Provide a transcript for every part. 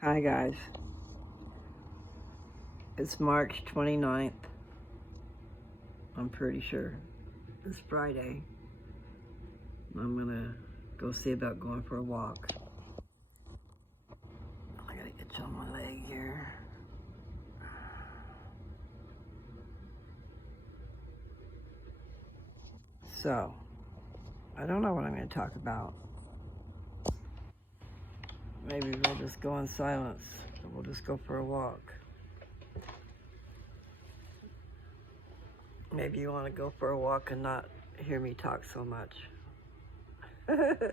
Hi guys, it's March 29th. I'm pretty sure it's Friday. I'm gonna go see about going for a walk. I gotta get you on my leg here. So, I don't know what I'm gonna talk about. Maybe we'll just go in silence and we'll just go for a walk. Maybe you wanna go for a walk and not hear me talk so much. And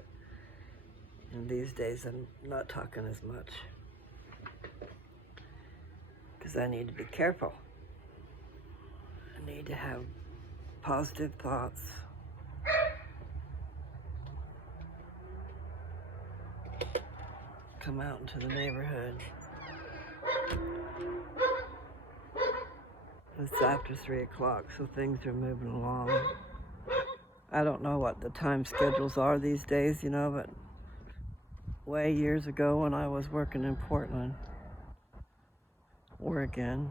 these days I'm not talking as much because I need to be careful. I need to have positive thoughts. Come out into the neighborhood. It's after 3 o'clock, so things are moving along. I don't know what the time schedules are these days, but way years ago when I was working in Portland, Oregon,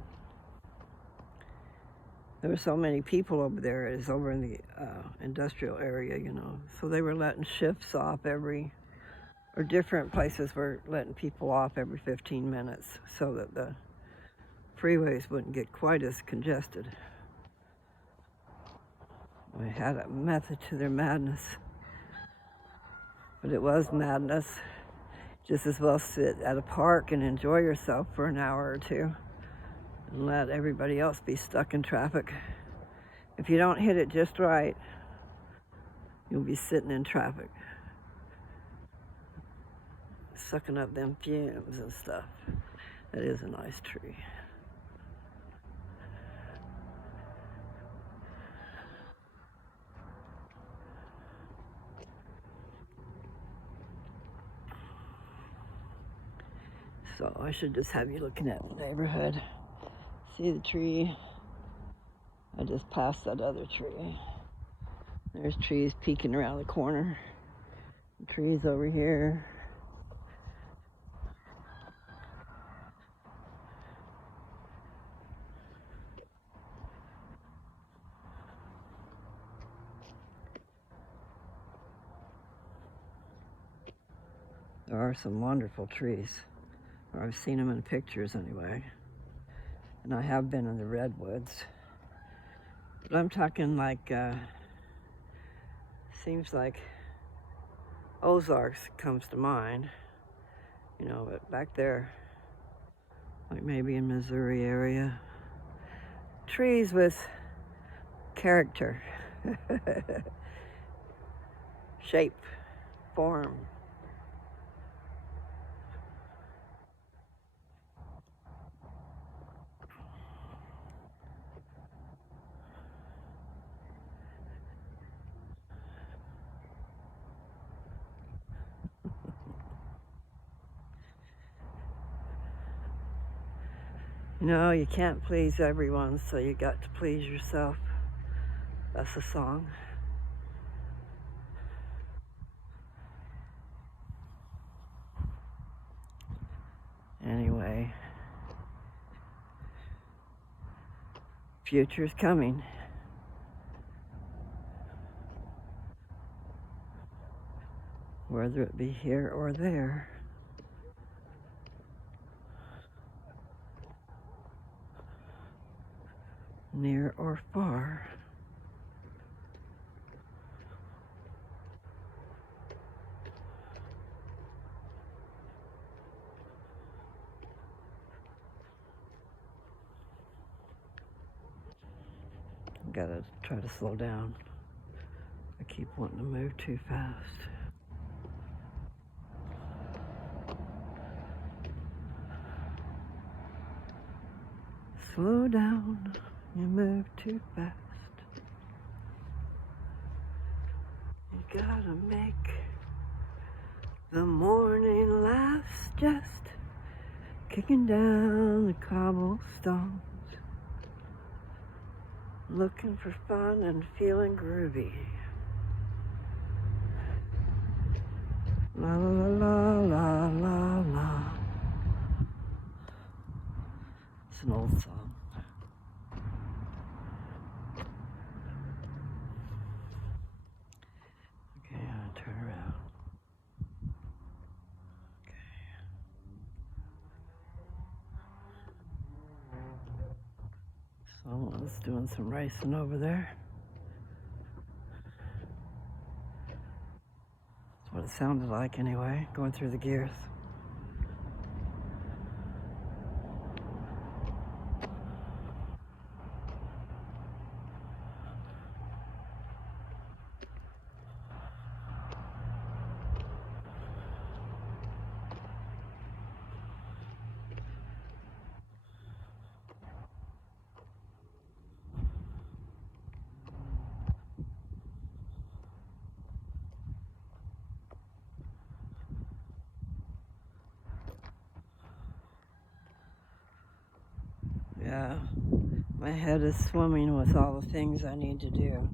there were so many people over there. It's over in the industrial area, so they were letting shifts off or different places were letting people off every 15 minutes so that the freeways wouldn't get quite as congested. They had a method to their madness, but it was madness. Just as well sit at a park and enjoy yourself for an hour or two and let everybody else be stuck in traffic. If you don't hit it just right, you'll be sitting in traffic, sucking up them fumes and stuff. That is a nice tree. So I should just have you looking at the neighborhood. See the tree? I just passed that other tree. There's trees peeking around the corner. The trees over here. There are some wonderful trees. Or I've seen them in pictures anyway. And I have been in the redwoods. But I'm talking like, seems like Ozarks comes to mind. But back there, like maybe in Missouri area, trees with character, shape, form. You can't please everyone, so you got to please yourself. That's a song. Anyway, future's coming. Whether it be here or there. Near or far. Gotta try to slow down. I keep wanting to move too fast. Slow down, you move too fast. You gotta make the morning last, just kicking down the cobblestones, looking for fun and feeling groovy. La la la la la la. old song. Okay, I'll turn around. Okay. Someone's doing some racing over there. That's what it sounded like anyway, going through the gears. Yeah, my head is swimming with all the things I need to do.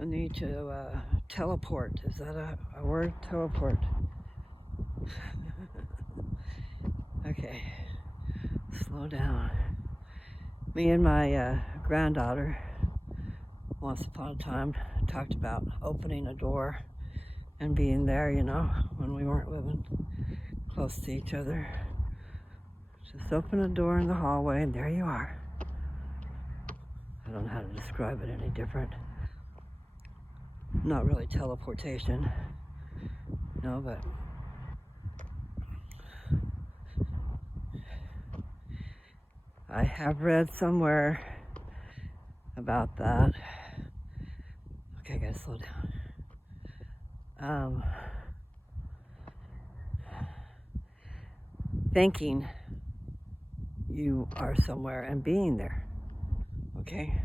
I need to teleport. Is that a word? Teleport. Okay, slow down. Me and my granddaughter, once upon a time, talked about opening a door and being there, you know, when we weren't living close to each other. Just open a door in the hallway and there you are. I don't know how to describe it any different. Not really teleportation, no, but I have read somewhere about that. Okay, I gotta slow down. Thinking you are somewhere and being there, okay?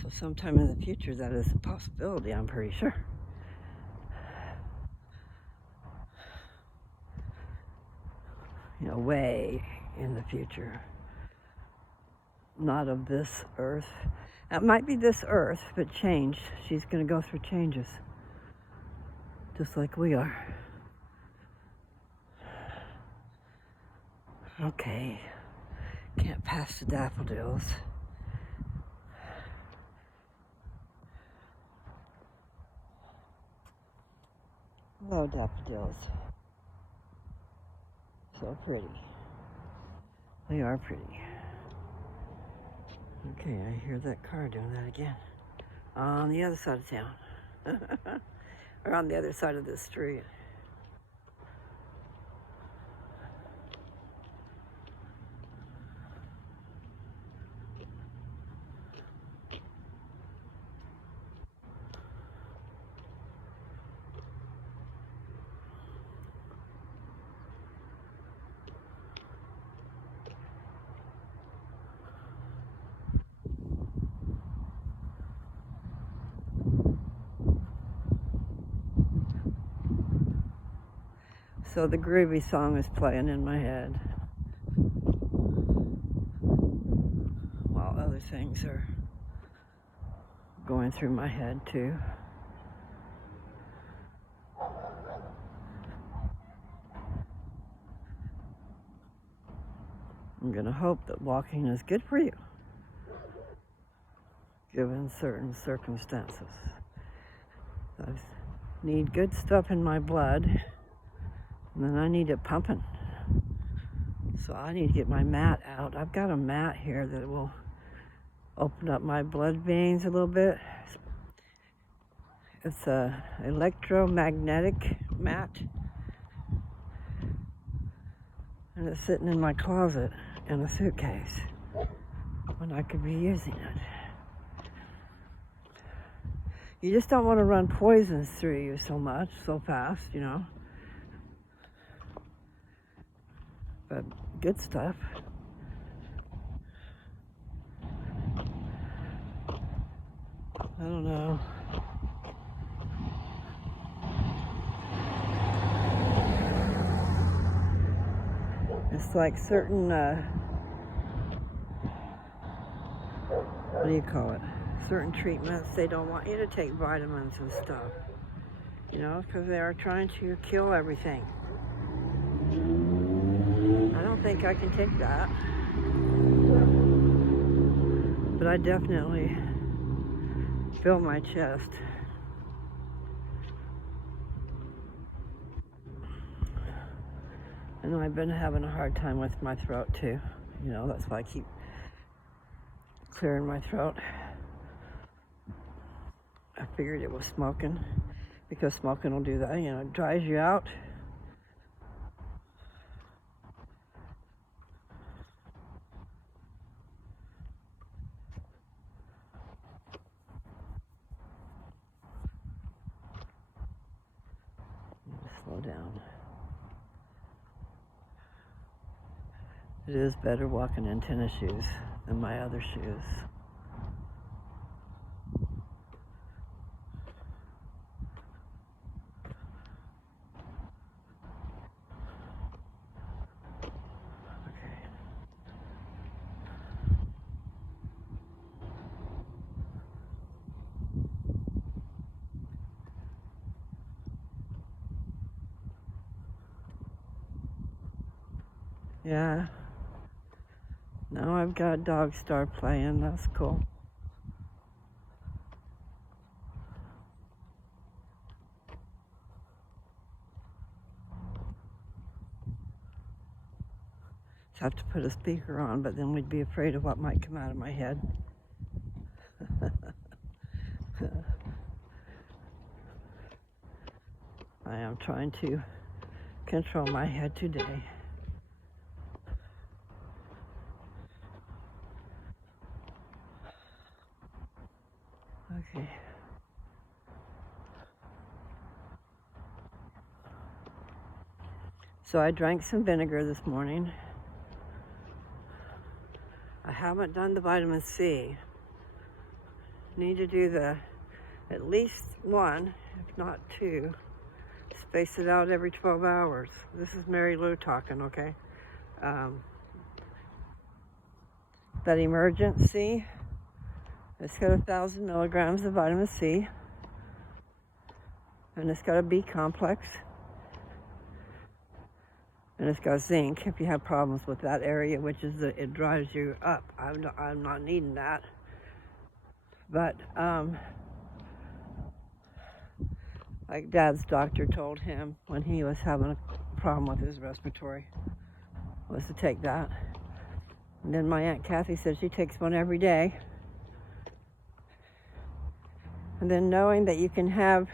So sometime in the future that is a possibility, I'm pretty sure. You know, way in the future. Not of this earth. It might be this earth, but changed. She's going to go through changes. Just like we are. Okay. Can't pass the daffodils. Hello, daffodils. So pretty. They are pretty. Okay, I hear that car doing that again. On the other side of town. Or on the other side of the street. So the groovy song is playing in my head while other things are going through my head too. I'm going to hope that walking is good for you, given certain circumstances. I need good stuff in my blood, and then I need it pumping. So I need to get my mat out. I've got a mat here that will open up my blood veins a little bit. It's a electromagnetic mat, and it's sitting in my closet in a suitcase when I could be using it. You just don't want to run poisons through you so fast, you know. But good stuff. I don't know. It's like certain, what do you call it? Certain treatments, they don't want you to take vitamins and stuff. You know, because they are trying to kill everything. I don't think I can take that. But I definitely feel my chest. And I've been having a hard time with my throat too. You know, that's why I keep clearing my throat. I figured it was smoking, because smoking will do that. You know, it dries you out. Slow down. It is better walking in tennis shoes than my other shoes. Yeah. Now I've got Dog Star playing. That's cool. Have to put a speaker on, but then we'd be afraid of what might come out of my head. I am trying to control my head today. Okay. So I drank some vinegar this morning. I haven't done the vitamin C. Need to do at least one, if not two. Space it out every 12 hours. This is Mary Lou talking, okay? That Emergency, it's got 1,000 milligrams of vitamin C, and it's got a B complex, and it's got zinc if you have problems with that area, which is it drives you up. I'm not needing that, but like Dad's doctor told him when he was having a problem with his respiratory, was to take that. And then my Aunt Kathy said she takes one every day. And then knowing that you can have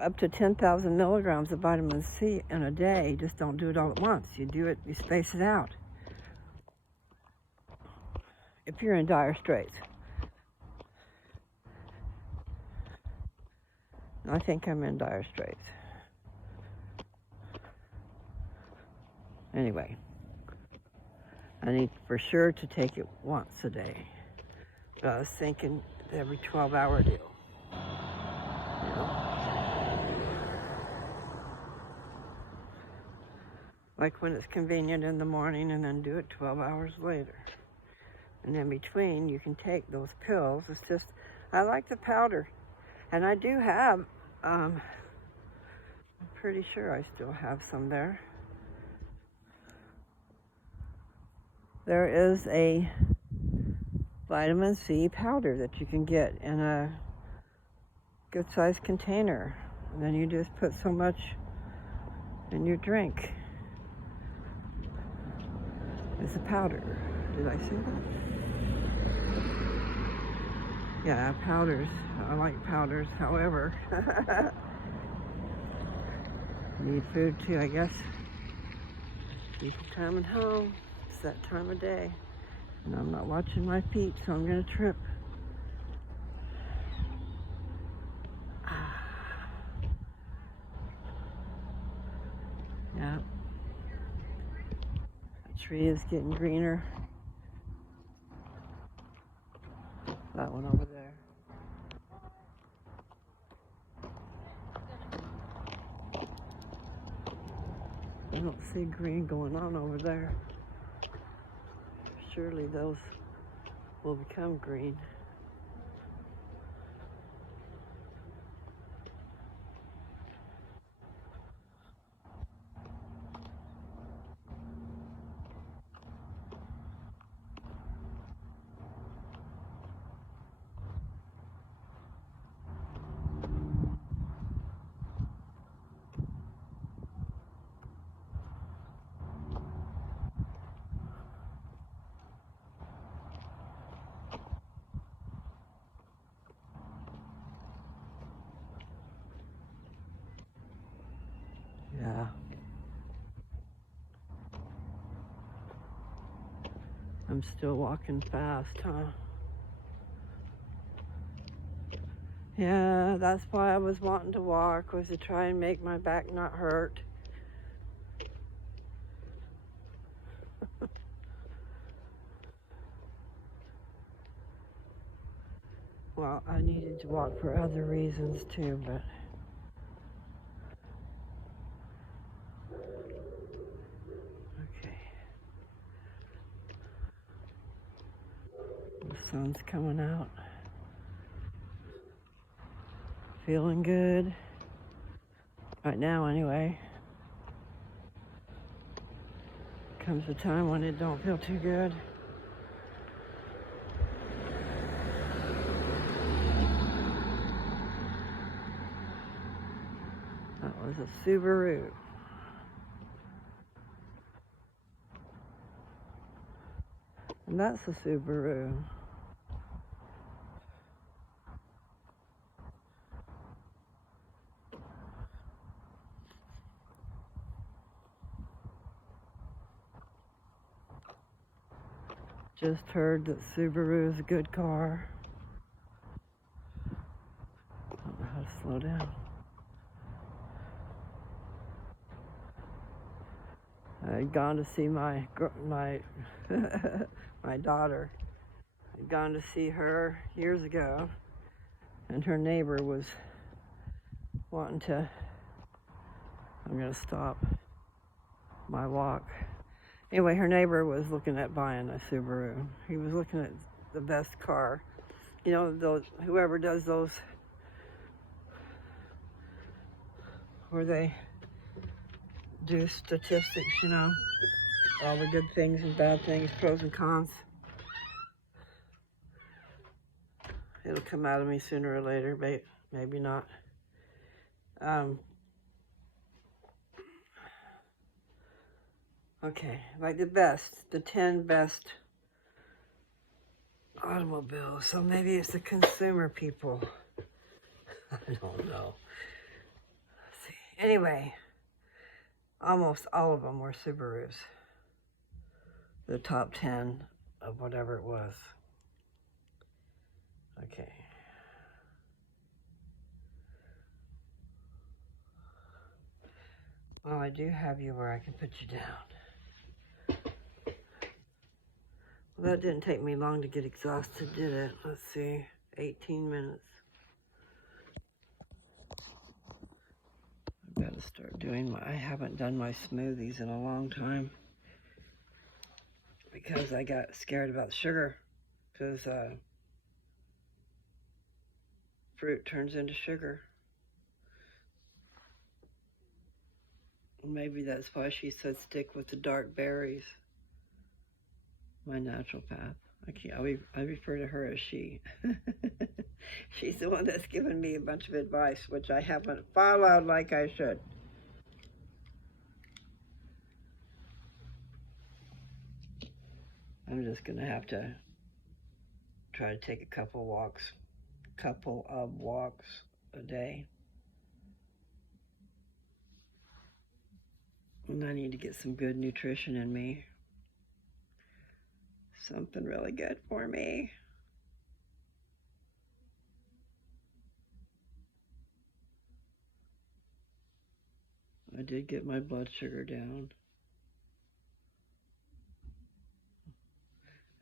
up to 10,000 milligrams of vitamin C in a day, just don't do it all at once. You do it, you space it out. If you're in dire straits. I think I'm in dire straits. Anyway, I need for sure to take it once a day. But I was thinking every 12-hour deal. You know? Like when it's convenient in the morning, and then do it 12 hours later. And in between, you can take those pills. It's just, I like the powder. And I do have, I'm pretty sure I still have some there. There is a vitamin C powder that you can get in a good sized container. And then you just put so much in your drink. It's a powder. Did I say that? Yeah, powders. I like powders. However, need food too, I guess. People coming home. It's that time of day. And I'm not watching my feet, so I'm going to trip. Yeah. The tree is getting greener. That one over there. I don't see green going on over there. Surely those will become green. Yeah. I'm still walking fast, huh? Yeah, that's why I was wanting to walk, was to try and make my back not hurt. Well, I needed to walk for other reasons too, but okay. The sun's coming out. Feeling good. Right now, anyway. Comes a time when it don't feel too good. That was a Subaru. And that's a Subaru. Just heard that Subaru is a good car. I don't know how to slow down. I'd gone to see my my daughter. I'd gone to see her years ago, and her neighbor was wanting to. I'm gonna stop my walk. Anyway, her neighbor was looking at buying a Subaru. He was looking at the best car. You know, those whoever does those where they do statistics, you know, all the good things and bad things, pros and cons. It'll come out of me sooner or later, maybe not. Okay, like the 10 best automobiles. So maybe it's the consumer people. I don't know. Let's see. Anyway, almost all of them were Subarus. The top 10 of whatever it was. Okay. Well, I do have you where I can put you down. Well, that didn't take me long to get exhausted, did it? Let's see. 18 minutes. I've got to start doing I haven't done my smoothies in a long time because I got scared about sugar, because fruit turns into sugar. Maybe that's why she said stick with the dark berries. My naturopath. I refer to her as she. She's the one that's given me a bunch of advice, which I haven't followed like I should. I'm just gonna have to try to take a couple of walks a day. And I need to get some good nutrition in me. Something really good for me. I did get my blood sugar down.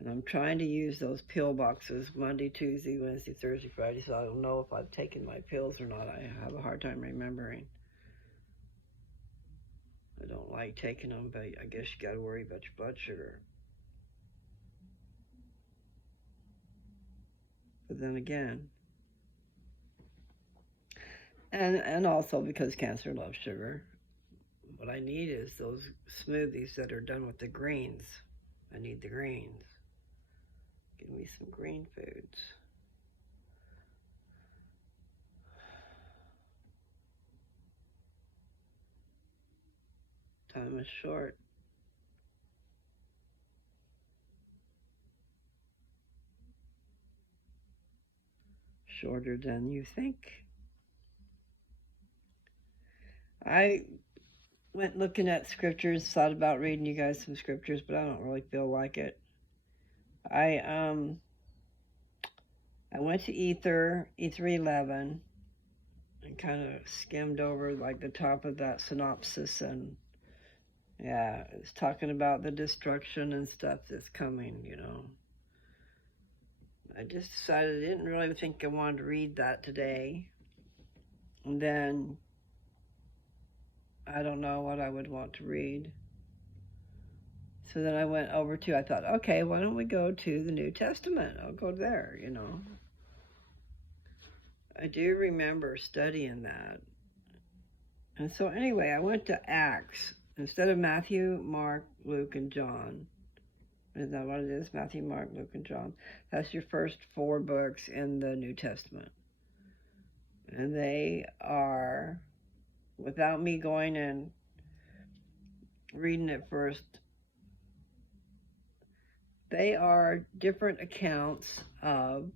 And I'm trying to use those pill boxes Monday, Tuesday, Wednesday, Thursday, Friday, so I don't know if I've taken my pills or not. I have a hard time remembering. I don't like taking them, but I guess you gotta worry about your blood sugar. But then again, and also because cancer loves sugar, what I need is those smoothies that are done with the greens. I need the greens. Give me some green foods. Time is short. Shorter than you think. I went looking at scriptures, thought about reading you guys some scriptures, but I don't really feel like it. I went to Ether 11, and kind of skimmed over like the top of that synopsis, and yeah, it's talking about the destruction and stuff that's coming, you know. I just decided I didn't really think I wanted to read that today. And then I don't know what I would want to read. So then I went over to, I thought, okay, why don't we go to the New Testament? I'll go there, you know. I do remember studying that. And so anyway, I went to Acts. Instead of Matthew, Mark, Luke, and John. Is that what it is? Matthew, Mark, Luke, and John. That's your first 4 books in the New Testament. And they are, without me going and reading it first, they are different accounts of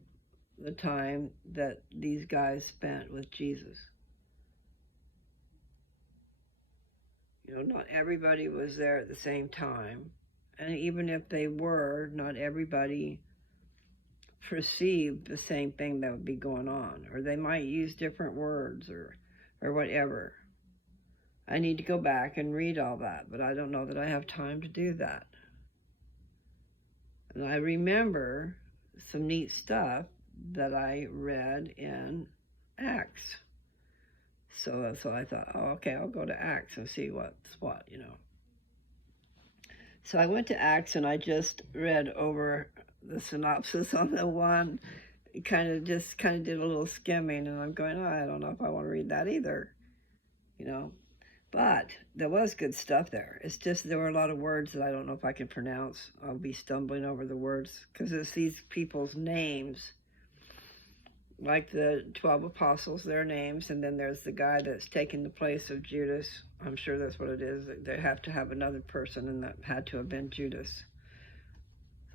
the time that these guys spent with Jesus. You know, not everybody was there at the same time. And even if they were, not everybody perceived the same thing that would be going on. Or they might use different words or whatever. I need to go back and read all that, but I don't know that I have time to do that. And I remember some neat stuff that I read in Acts. So that's what I thought, oh, okay, I'll go to Acts and see what's what, you know. So I went to Acts and I just read over the synopsis on the one, kind of did a little skimming, and I'm going, oh, I don't know if I want to read that either, you know. But there was good stuff there. It's just there were a lot of words that I don't know if I can pronounce. I'll be stumbling over the words because it's these people's names, like the 12 apostles, their names, and then there's the guy that's taking the place of Judas. I'm sure that's what it is. They have to have another person, and that had to have been Judas.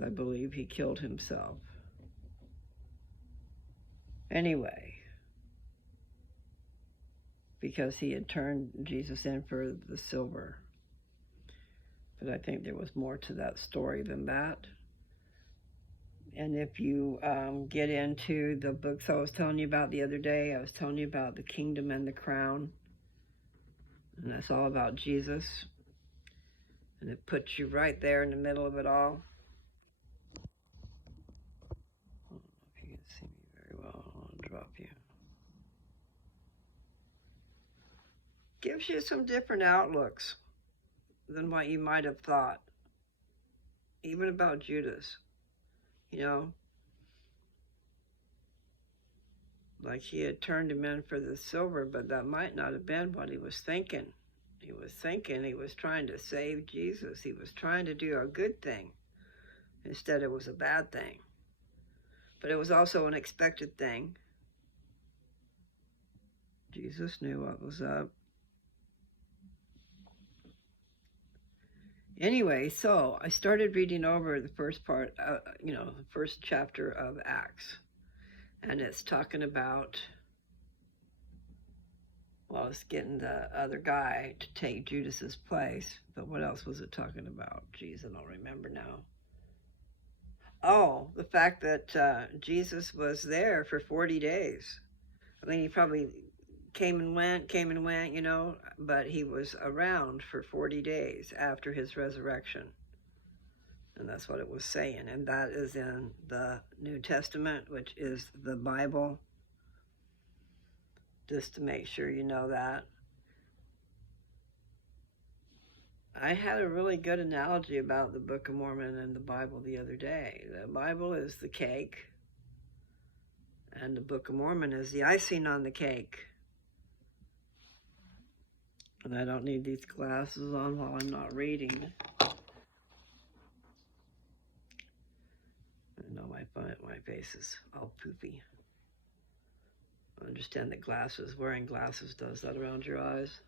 I believe he killed himself. Anyway, because he had turned Jesus in for the silver. But I think there was more to that story than that. And if you get into the books I was telling you about the other day, I was telling you about The Kingdom and the Crown. And that's all about Jesus. And it puts you right there in the middle of it all. I don't know if you can see me very well. I'll drop you. Gives you some different outlooks than what you might have thought. Even about Judas. You know, like he had turned him in for the silver, but that might not have been what he was thinking. He was thinking he was trying to save Jesus. He was trying to do a good thing. Instead, it was a bad thing. But it was also an expected thing. Jesus knew what was up. Anyway, so I started reading over the first part, the first chapter of Acts. And it's talking about, well, it's getting the other guy to take Judas's place. But what else was it talking about? Geez, I don't remember now. Oh, the fact that Jesus was there for 40 days. I mean, he probably came and went, you know, but he was around for 40 days after his resurrection. And that's what it was saying. And that is in the New Testament, which is the Bible. Just to make sure you know that. I had a really good analogy about the Book of Mormon and the Bible the other day. The Bible is the cake, and the Book of Mormon is the icing on the cake. And I don't need these glasses on while I'm not reading. I know my face is all poopy. I understand that wearing glasses does that around your eyes.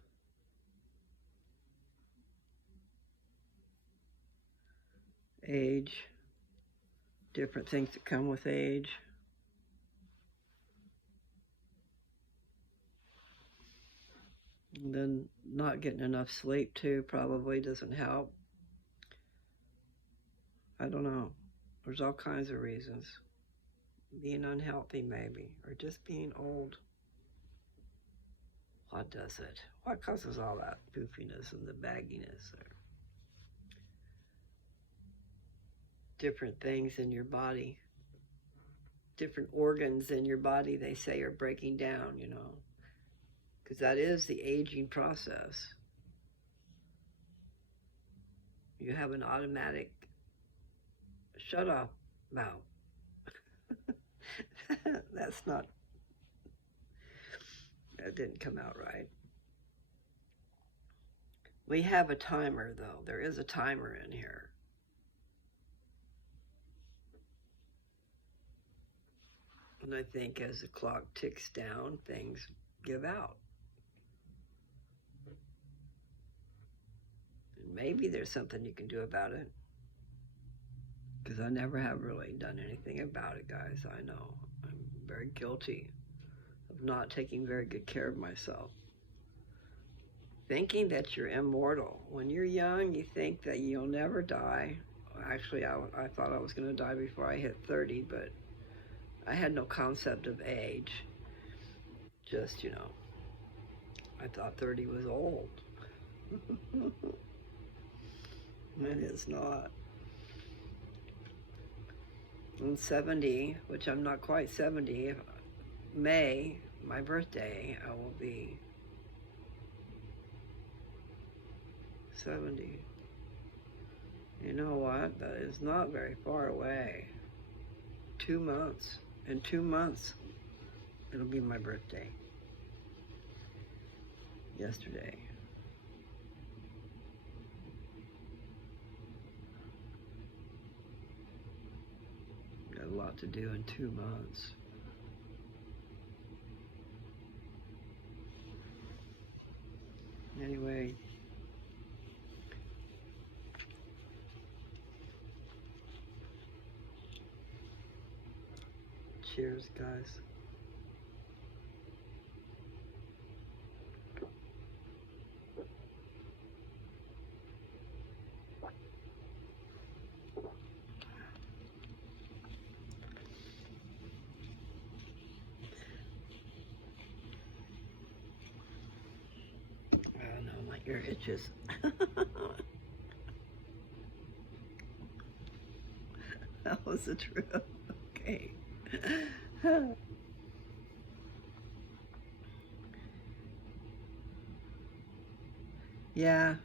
Age, different things that come with age. And then not getting enough sleep too probably doesn't help. I don't know. There's all kinds of reasons. Being unhealthy maybe, or just being old. What does it? What causes all that poofiness and the bagginess? Or different things in your body, different organs in your body, they say, are breaking down, you know, because that is the aging process. You have an automatic shut-off valve. That's not, that didn't come out right. We have a timer, though. There is a timer in here. And I think as the clock ticks down, things give out. And maybe there's something you can do about it. Because I never have really done anything about it, guys. I know. I'm very guilty of not taking very good care of myself. Thinking that you're immortal. When you're young, you think that you'll never die. Actually, I thought I was going to die before I hit 30, but I had no concept of age. Just, you know, I thought 30 was old. It is not. I'm 70, which I'm not quite 70. May, my birthday, I will be 70. You know what? That is not very far away. 2 months. In 2 months, it'll be my birthday. Yesterday. Got a lot to do in 2 months. Anyway. Cheers, guys. Oh no, my ear itches. That was the truth. Okay. Yeah.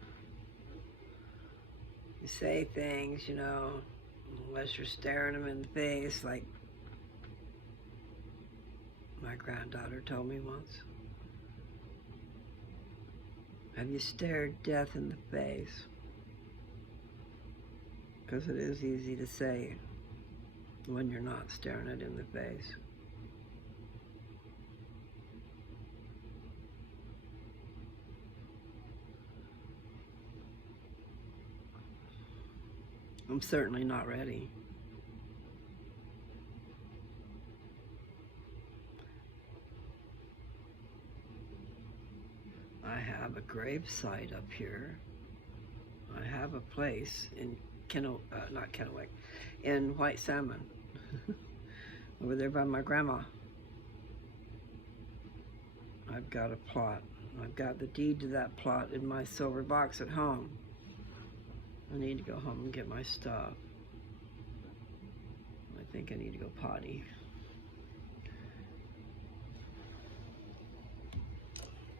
You say things, you know, unless you're staring them in the face, like my granddaughter told me once. Have you stared death in the face? Because it is easy to say when you're not staring it in the face. I'm certainly not ready. I have a grave site up here. I have a place in not Kennewick, in White Salmon, over there by my grandma. I've got a plot. I've got the deed to that plot in my silver box at home. I need to go home and get my stuff. I think I need to go potty.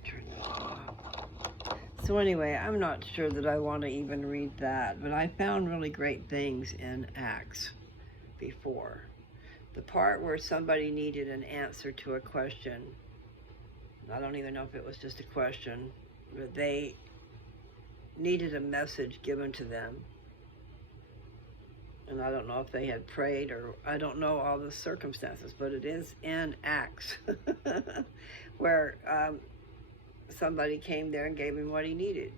Turn that off. So anyway, I'm not sure that I want to even read that, but I found really great things in Acts before. The part where somebody needed an answer to a question, I don't even know if it was just a question, but they needed a message given to them. And I don't know if they had prayed, or I don't know all the circumstances, but it is in Acts where somebody came there and gave him what he needed.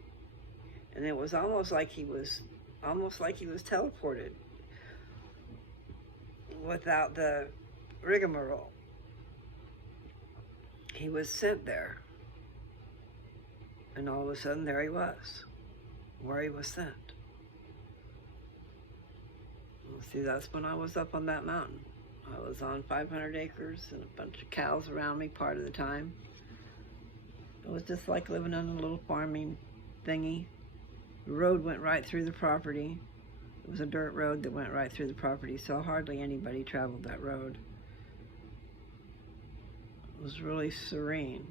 And it was almost like he was teleported without the rigmarole. He was sent there. And all of a sudden, there he was, where he was sent. Well, see, that's when I was up on that mountain. I was on 500 acres and a bunch of cows around me part of the time. It was just like living on a little farming thingy. The road went right through the property. It was a dirt road that went right through the property, so hardly anybody traveled that road. It was really serene.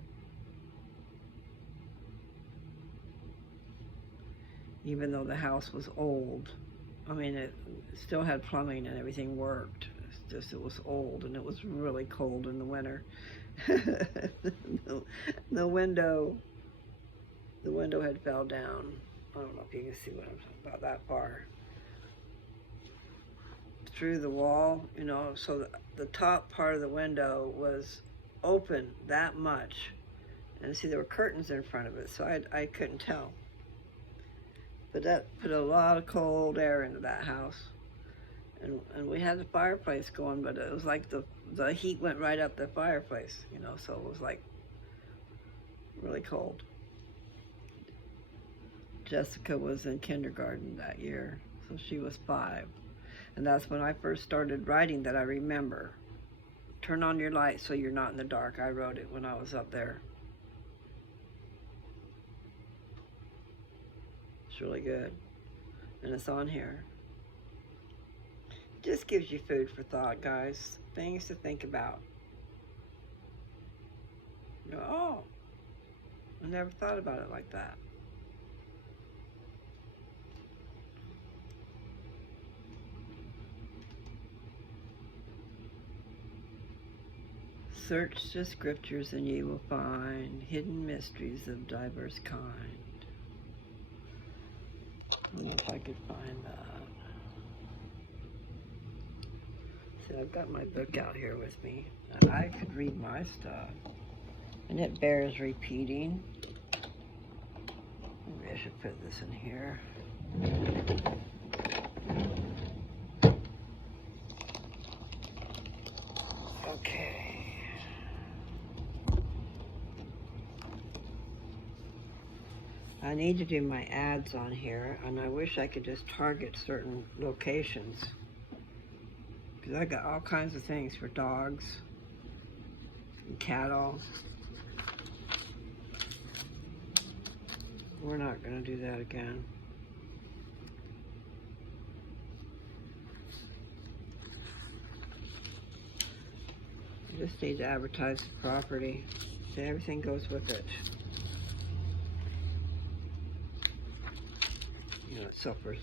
Even though the house was old. I mean, it still had plumbing and everything worked. It's just, it was old and it was really cold in the winter. the window had fell down. I don't know if you can see what I'm talking about, that far. Through the wall, you know, so the top part of the window was open that much. And see, there were curtains in front of it, so I couldn't tell. But that put a lot of cold air into that house. And we had the fireplace going, but it was like the heat went right up the fireplace, you know, so it was like really cold. Jessica was in kindergarten that year, so she was 5. And that's when I first started writing that I remember. Turn on your light so you're not in the dark. I wrote it when I was up there. It's really good. And it's on here. It just gives you food for thought, guys. Things to think about. You know, oh, I never thought about it like that. Search the scriptures and ye will find hidden mysteries of diverse kind. I don't know if I could find that. See, I've got my book out here with me. I could read my stuff. And it bears repeating. Maybe I should put this in here. Okay. I need to do my ads on here, and I wish I could just target certain locations. Because I got all kinds of things for dogs and cattle. We're not going to do that again. I just need to advertise the property. So everything goes with it. You know, it suffers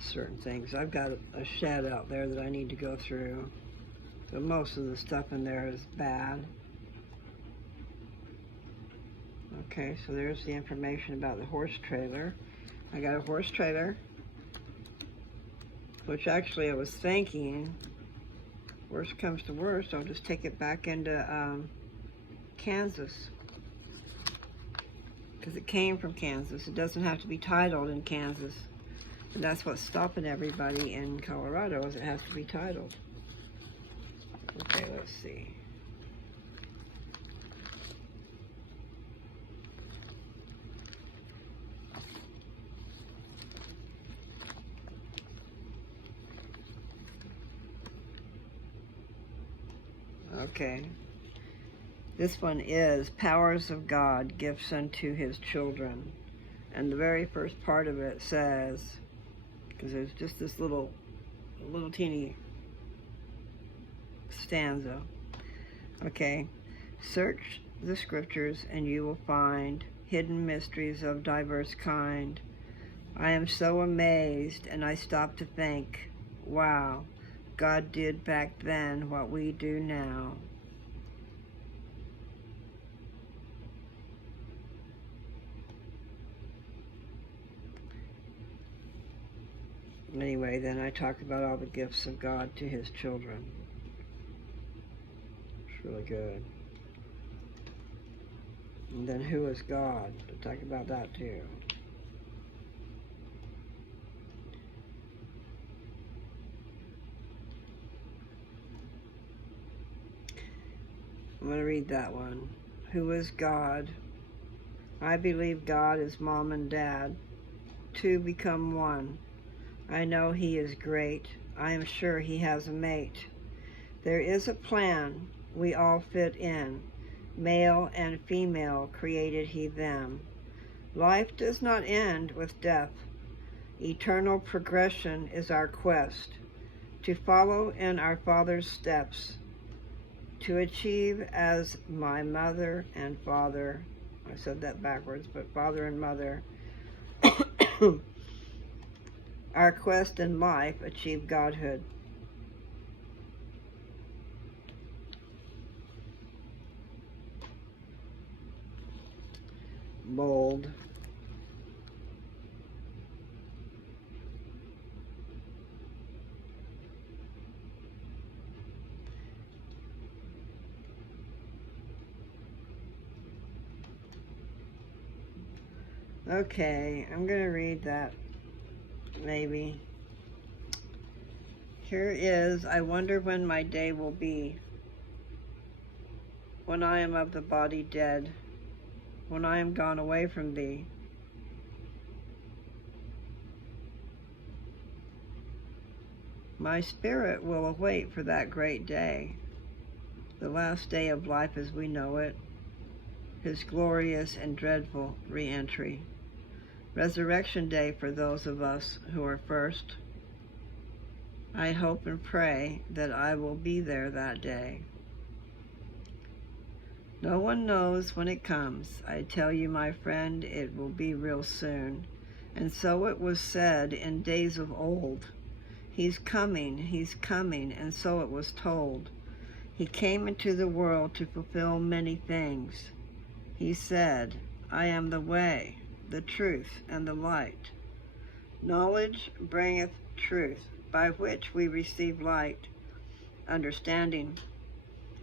certain things. I've got a shed out there that I need to go through. So most of the stuff in there is bad. Okay, so there's the information about the horse trailer. I got a horse trailer, which actually I was thinking, worst comes to worst, I'll just take it back into Kansas. Because it came from Kansas. It doesn't have to be titled in Kansas. And that's what's stopping everybody in Colorado, is it has to be titled. Okay, let's see. Okay. This one is Powers of God, Gifts unto His Children. And the very first part of it says, because there's just this little teeny stanza. Okay. Search the scriptures and you will find hidden mysteries of diverse kind. I am so amazed and I stop to think, wow, God did back then what we do now. Anyway, then I talk about all the gifts of God to His children. It's really good. And then who is God? I talk about that too. I'm going to read that one. Who is God? I believe God is mom and dad. Two become one. I know he is great. I am sure he has a mate. There is a plan. We all fit in. Male and female created he them. Life does not end with death. Eternal progression is our quest. To follow in our Father's steps. To achieve as my mother and father, I said that backwards, but father and mother, our quest in life achieve godhood. Bold. Okay, I'm going to read that, maybe. Here is, I wonder when my day will be, when I am of the body dead, when I am gone away from thee. My spirit will await for that great day, the last day of life as we know it, his glorious and dreadful re-entry. Resurrection day for those of us who are first. I hope and pray that I will be there that day. No one knows when it comes. I tell you, my friend, it will be real soon. And so it was said in days of old. He's coming, and so it was told. He came into the world to fulfill many things. He said, I am the way, the truth, and the light. Knowledge bringeth truth, by which we receive light, understanding.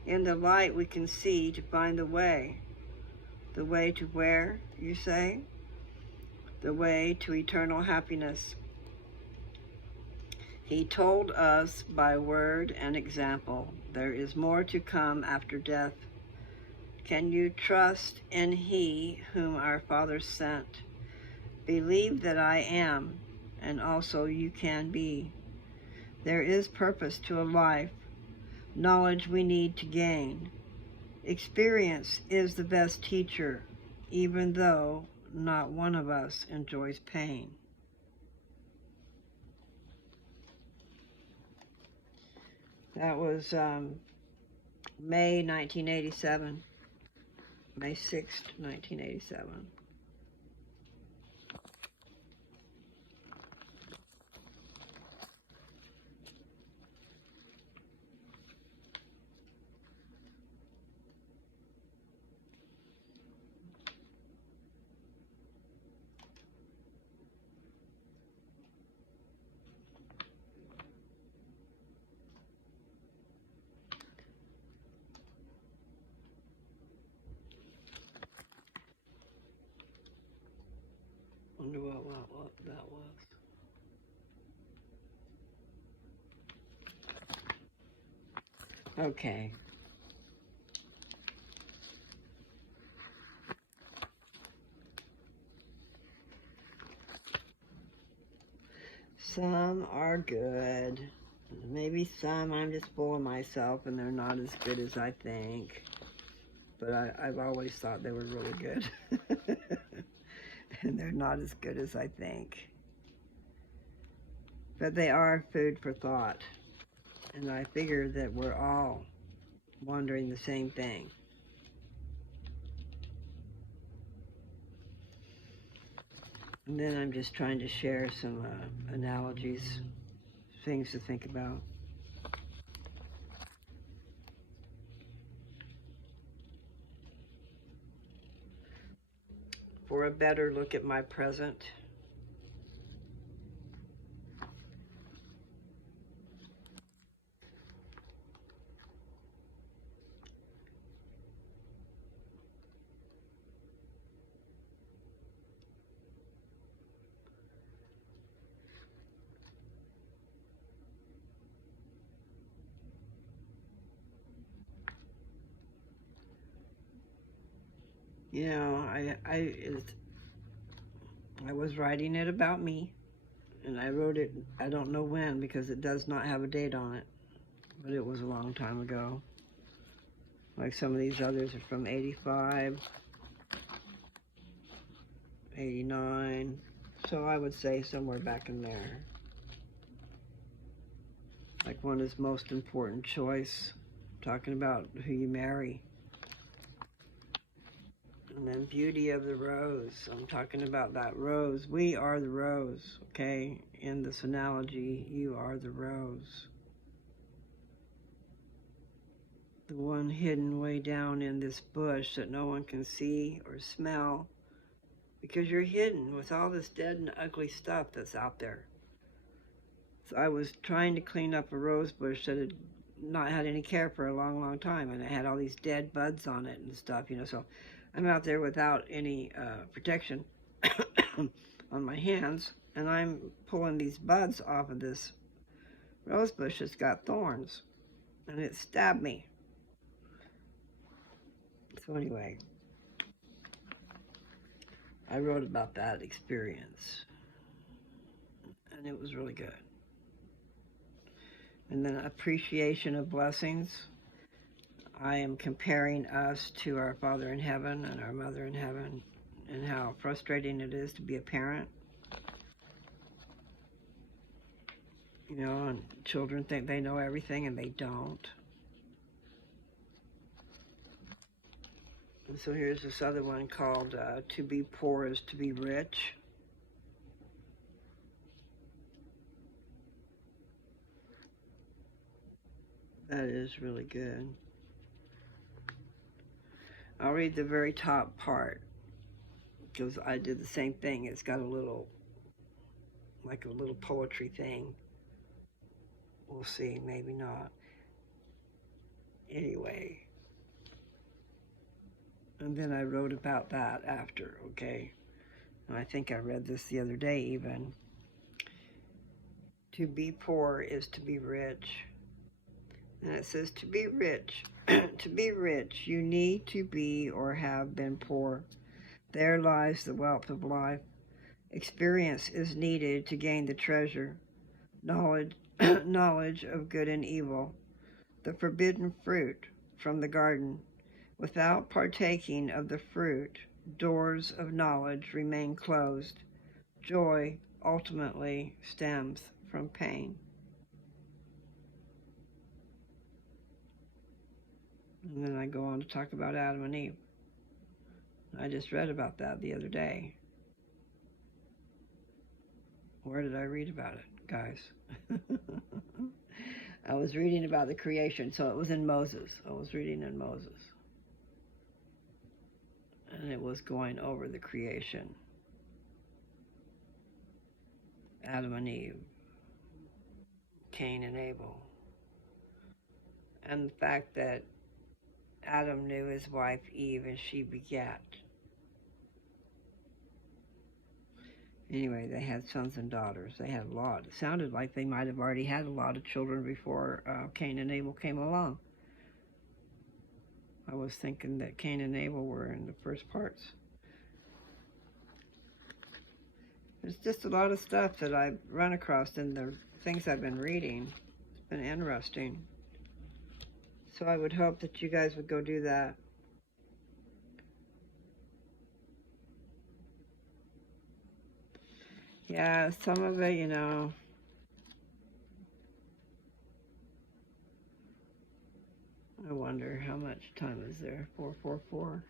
In the light we can see to find the way. The way to where, you say? The way to eternal happiness. He told us by word and example, there is more to come after death. Can you trust in He whom our Father sent? Believe that I am, and also you can be. There is purpose to a life, knowledge we need to gain. Experience is the best teacher, even though not one of us enjoys pain. That was May 1987, May 6th, 1987. Wonder what that was. Okay. Some are good. Maybe some I'm just fooling myself and they're not as good as I think. But I've always thought they were really good. And they're not as good as I think. But they are food for thought. And I figure that we're all wondering the same thing. And then I'm just trying to share some analogies, things to think about. For a better look at my present, You know, I was writing it about me, and I wrote it, I don't know when, because it does not have a date on it, but it was a long time ago. Like some of these others are from 85, 89, so I would say somewhere back in there. Like one is Most Important Choice, talking about who you marry. And then Beauty of the Rose, I'm talking about that rose. We are the rose, okay? In this analogy, you are the rose. The one hidden way down in this bush that no one can see or smell, because you're hidden with all this dead and ugly stuff that's out there. So I was trying to clean up a rose bush that had not had any care for a long, long time, and it had all these dead buds on it and stuff, you know, so I'm out there without any protection on my hands, and I'm pulling these buds off of this rose bush that's got thorns, and it stabbed me. So anyway, I wrote about that experience, and it was really good. And then appreciation of blessings. I am comparing us to our Father in heaven and our Mother in heaven, and how frustrating it is to be a parent. You know, and children think they know everything and they don't. And so here's this other one called To Be Poor is to Be Rich. That is really good. I'll read the very top part, because I did the same thing. It's got a little, like a little poetry thing. We'll see, maybe not. Anyway. And then I wrote about that after, okay? And I think I read this the other day even. To be poor is to be rich. And it says, to be rich, to be rich, you need to be or have been poor. There lies the wealth of life. Experience is needed to gain the treasure, knowledge, knowledge of good and evil, the forbidden fruit from the garden. Without partaking of the fruit, doors of knowledge remain closed. Joy ultimately stems from pain. And then I go on to talk about Adam and Eve. I just read about that the other day. Where did I read about it, guys? I was reading about the creation, so it was in Moses. I was reading in Moses. And it was going over the creation. Adam and Eve, Cain and Abel. And the fact that Adam knew his wife Eve and she begat. Anyway, they had sons and daughters. They had a lot. It sounded like they might have already had a lot of children before Cain and Abel came along. I was thinking that Cain and Abel were in the first parts. There's just a lot of stuff that I've run across in the things I've been reading. It's been interesting. So I would hope that you guys would go do that. Yeah, some of it, you know. I wonder how much time is there? 4:44.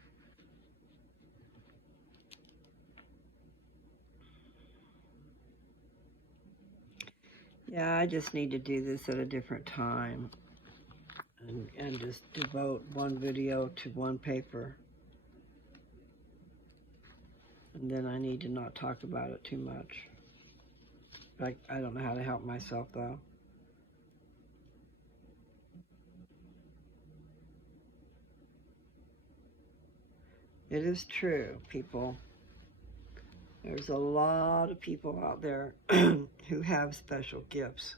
Yeah, I just need to do this at a different time and just devote one video to one paper. And then I need to not talk about it too much. I don't know how to help myself, though. It is true, people. There's a lot of people out there who have special gifts.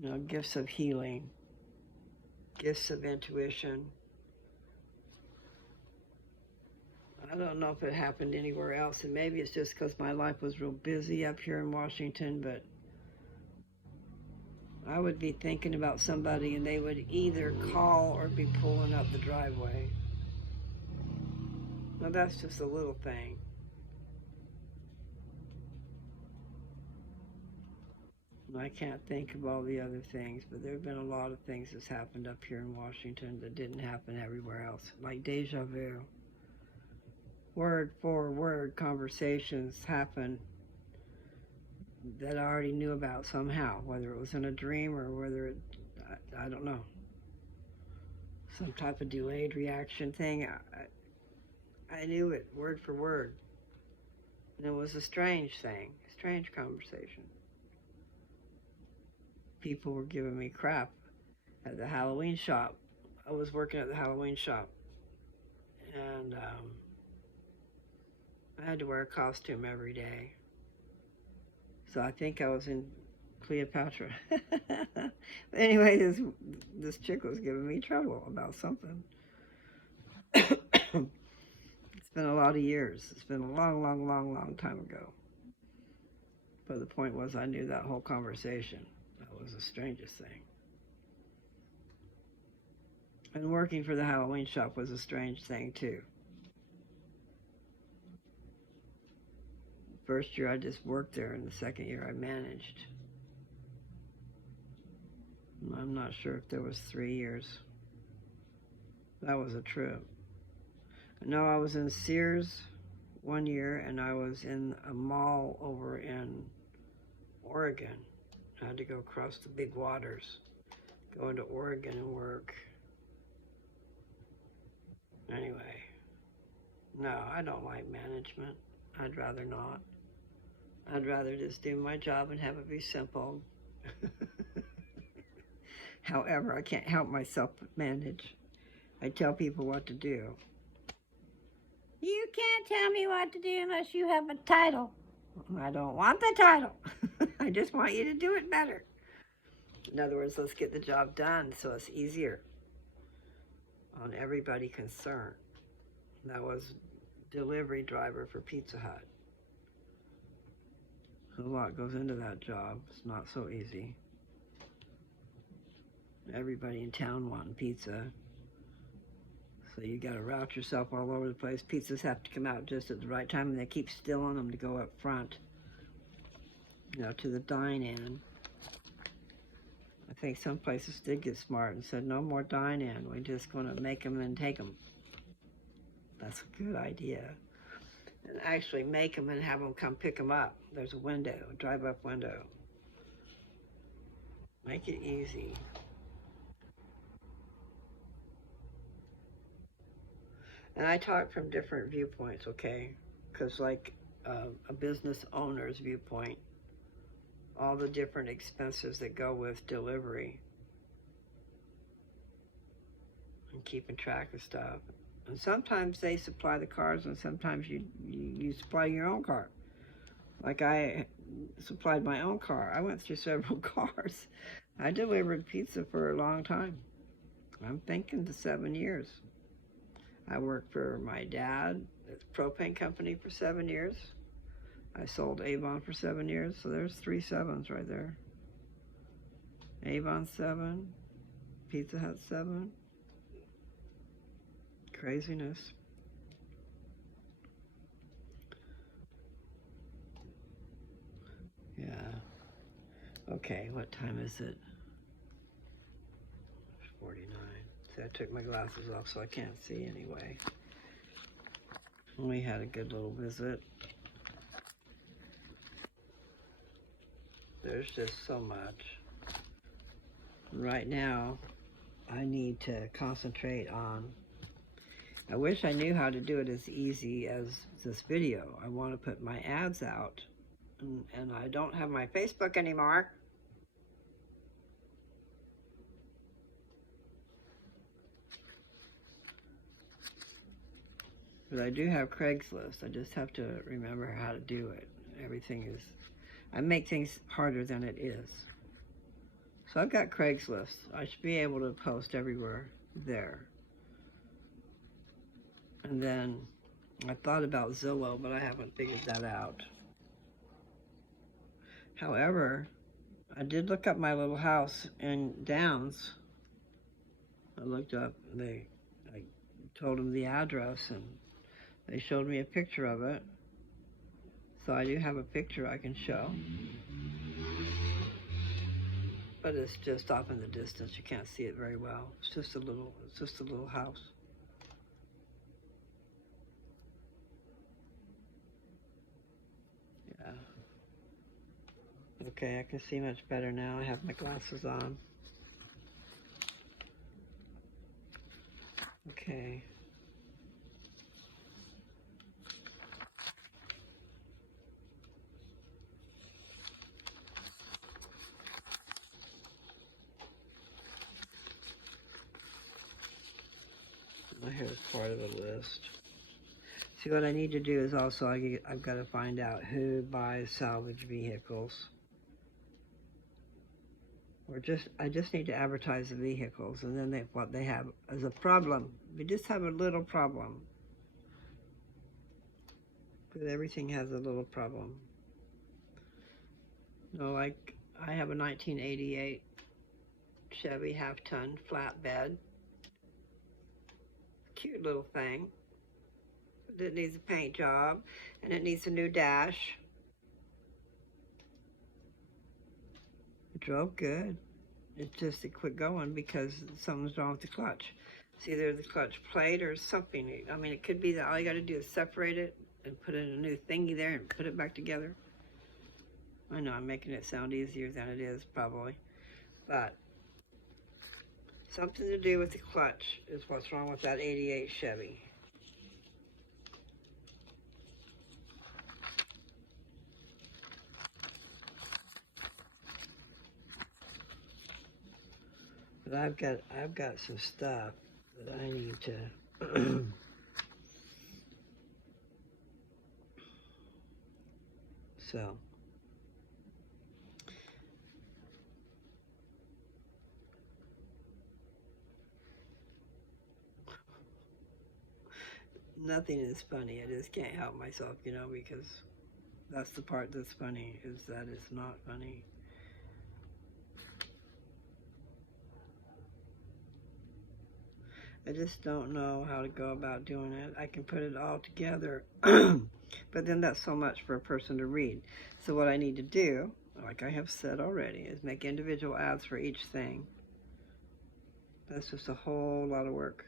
You know, gifts of healing, gifts of intuition. I don't know if it happened anywhere else, and maybe it's just because my life was real busy up here in Washington, but I would be thinking about somebody and they would either call or be pulling up the driveway. Now that's just a little thing. I can't think of all the other things, but there have been a lot of things that's happened up here in Washington that didn't happen everywhere else, like deja vu. Word for word conversations happen that I already knew about somehow, whether it was in a dream or whether I don't know, some type of delayed reaction thing. I knew it word for word. And it was a strange thing, a strange conversation. People were giving me crap at the Halloween shop. I was working at the Halloween shop, and I had to wear a costume every day. So I think I was in Cleopatra. But anyway, this chick was giving me trouble about something. It's been a lot of years. It's been a long, long, long, long time ago. But the point was, I knew that whole conversation. That was the strangest thing. And working for the Halloween shop was a strange thing, too. First year I just worked there, and the second year I managed. I'm not sure if there was 3 years. That was a trip. No, I was in Sears 1 year, and I was in a mall over in Oregon. I had to go across the big waters, go into Oregon and work. Anyway, no, I don't like management. I'd rather not. I'd rather just do my job and have it be simple. However, I can't help myself but manage. I tell people what to do. You can't tell me what to do unless you have a title. I don't want the title. I just want you to do it better. In other words, let's get the job done so it's easier on everybody concerned. That was delivery driver for Pizza Hut. A lot goes into that job. It's not so easy. Everybody in town wanting pizza. So you got to route yourself all over the place. Pizzas have to come out just at the right time, and they keep stealing them to go up front, you know, to the dine-in. I think some places did get smart and said, no more dine-in. We're just going to make them and take them. That's a good idea. And actually make them and have them come pick them up. There's a window, a drive-up window. Make it easy. And I talk from different viewpoints, okay? Because like a business owner's viewpoint, all the different expenses that go with delivery and keeping track of stuff. And sometimes they supply the cars, and sometimes you supply your own car. Like I supplied my own car. I went through several cars. I delivered pizza for a long time. I'm thinking to 7 years. I worked for my dad at the propane company for 7 years. I sold Avon for 7 years, so there's 3 sevens right there. Avon 7, Pizza Hut 7. Craziness. Yeah. Okay, what time is it? 49. See, I took my glasses off so I can't see anyway. We had a good little visit. There's just so much. Right now, I need to concentrate on, I wish I knew how to do it as easy as this video. I want to put my ads out, and I don't have my Facebook anymore. But I do have Craigslist. I just have to remember how to do it. Everything is, I make things harder than it is. So I've got Craigslist. I should be able to post everywhere there. And then I thought about Zillow, but I haven't figured that out. However, I did look up my little house in Downs. I looked up, I told them the address, and they showed me a picture of it. So I do have a picture I can show. But it's just off in the distance. You can't see it very well. It's just a little house. Yeah. Okay, I can see much better now. I have my glasses on. Okay. Here's part of the list. See, what I need to do is also I've got to find out who buys salvage vehicles. I just need to advertise the vehicles, and then what they have is a problem. We just have a little problem. But everything has a little problem. You know, like I have a 1988 Chevy half-ton flatbed. Cute little thing. It needs a paint job, and it needs a new dash. It drove good. It's just it quit going because something's wrong with the clutch. It's either the clutch plate or something. I mean, it could be that all you got to do is separate it and put in a new thingy there and put it back together. I know I'm making it sound easier than it is, probably. But something to do with the clutch is what's wrong with that 88 Chevy. But I've got some stuff that I need to so nothing is funny. I just can't help myself, you know, because that's the part that's funny, is that it's not funny. I just don't know how to go about doing it. I can put it all together, but then that's so much for a person to read. So what I need to do, like I have said already, is make individual ads for each thing. That's just a whole lot of work.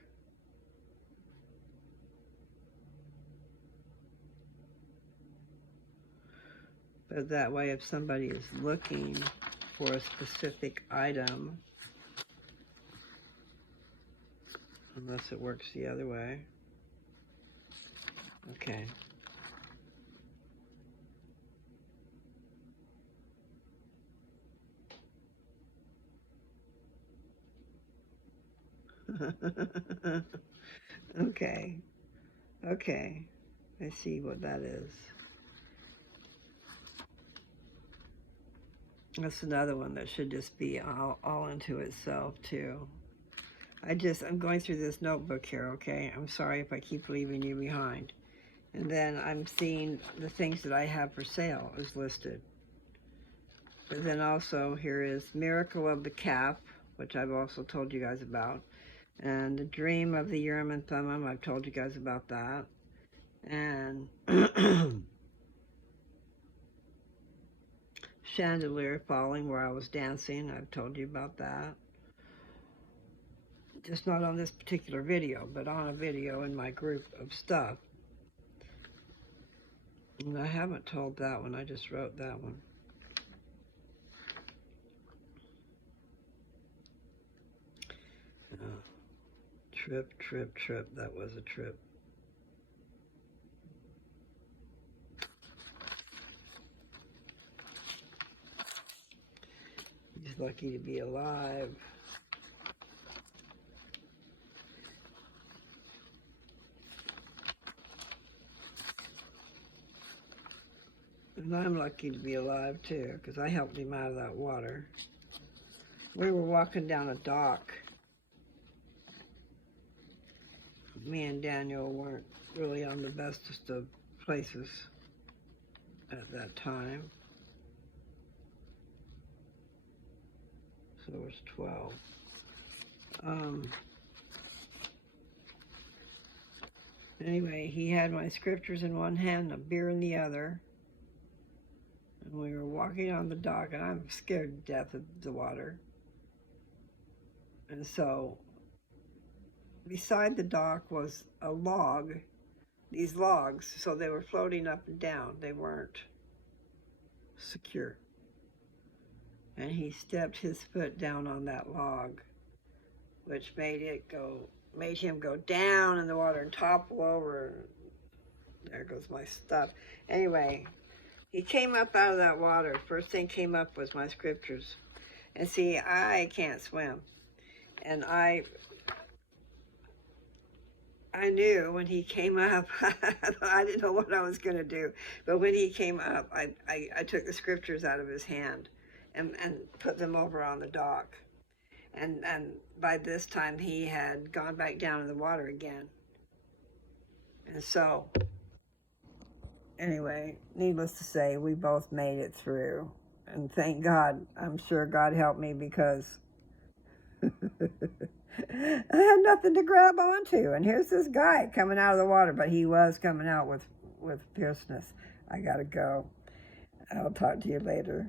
But that way, if somebody is looking for a specific item, unless it works the other way. Okay. Okay. Okay. I see what that is. That's another one that should just be all into itself, too. I'm going through this notebook here, okay? I'm sorry if I keep leaving you behind. And then I'm seeing the things that I have for sale is listed. But then also here is Miracle of the Calf, which I've also told you guys about. And The Dream of the Urim and Thummim, I've told you guys about that. And Chandelier Falling, where I was dancing, I've told you about that. Just not on this particular video, but on a video in my group of stuff. And I haven't told that one, I just wrote that one. Trip, that was a trip. He's lucky to be alive. And I'm lucky to be alive too, because I helped him out of that water. We were walking down a dock. Me and Daniel weren't really on the bestest of places at that time. So it was 12. Anyway, he had my scriptures in one hand and a beer in the other. And we were walking on the dock, and I'm scared to death of the water. And so beside the dock was a log, these logs, so they were floating up and down. They weren't secure. And he stepped his foot down on that log, which made him go down in the water and topple over. There goes my stuff. Anyway, he came up out of that water. First thing came up was my scriptures. And see, I can't swim. And I knew when he came up, I didn't know what I was going to do. But when he came up, I took the scriptures out of his hand and put them over on the dock. And by this time, he had gone back down in the water again. And so, anyway, needless to say, we both made it through. And thank God, I'm sure God helped me, because I had nothing to grab onto. And here's this guy coming out of the water, but he was coming out with fierceness. I gotta go. I'll talk to you later.